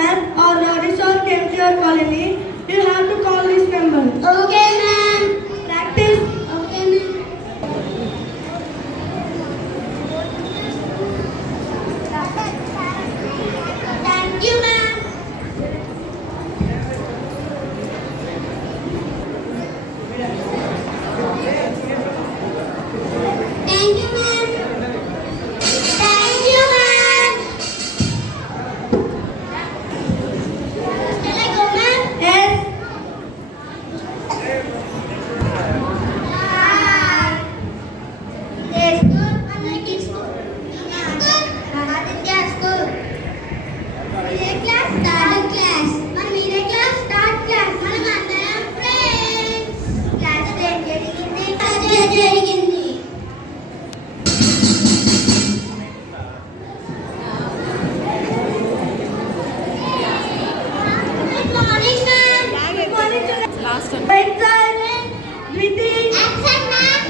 ma'am, or Radishore came to your colony, you have to call this number. Okay, ma'am. Practice. Okay, ma'am. Thank you, ma'am. Thank you, ma'am. Thank you, ma'am. Shall I go, ma'am? Yes. Hi. This school, Anarchy school. Aditya school. Media class, start class. మన media class, start class. మనం అందరం friends. Class ఏం జరిగింది? అదే జరిగింది. Good morning, ma'am. Good morning, children. Last Pencil, Dviti. Action, ma'am.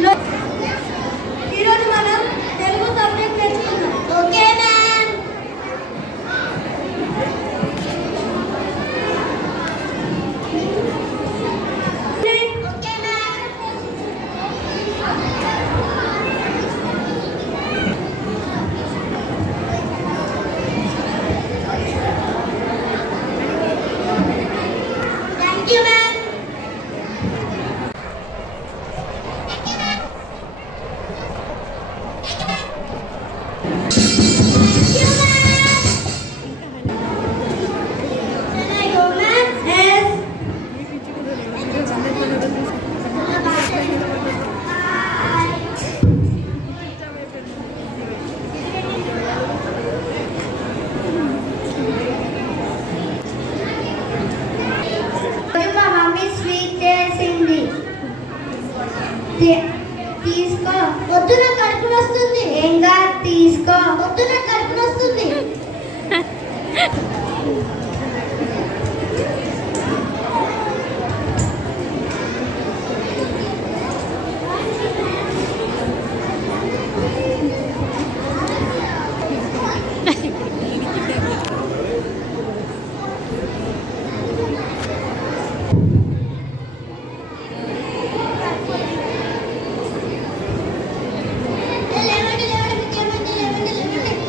ఈరోజు మనం Telugu subject నేర్చుకుందాం. Okay, ma'am. Okay, ma'am. Thank you, ma'am. Thank you, ma'am. Can I go, ma'am? Yes. మా మమ్మీ స్వీట్ చేసింది తీసుకో వద్దు నాకు కడుపు వస్తుంది ఏంగా తీసుకో వద్దు నాకు కడుపు వస్తుంది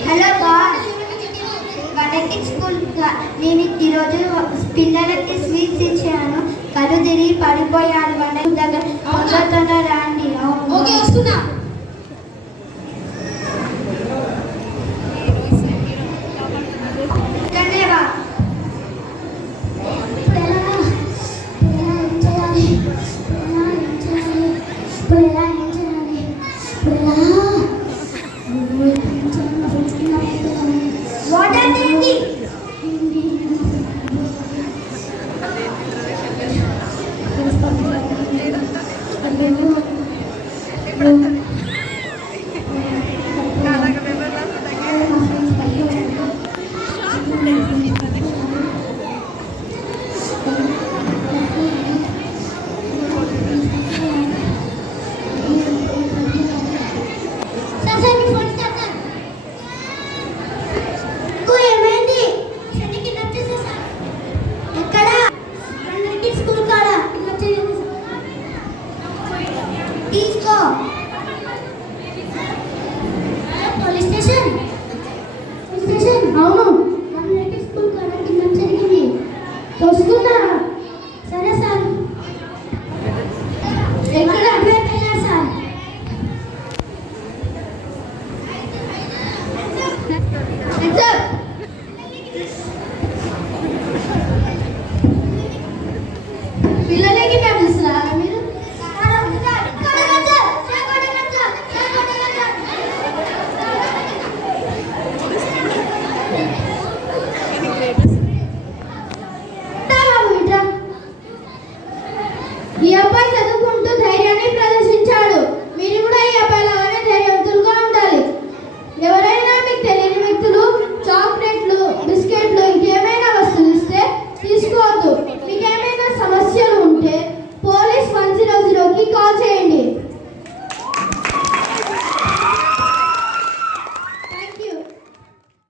హలో బాస్ వాళ్ళకి స్కూల్ నేను ఈరోజు పిల్లలకి స్వీట్స్ ఇచ్చాను కళ్ళు తిరిగి పడిపోయారు వాళ్ళ దగ్గర రండి ఓకే వస్తున్నా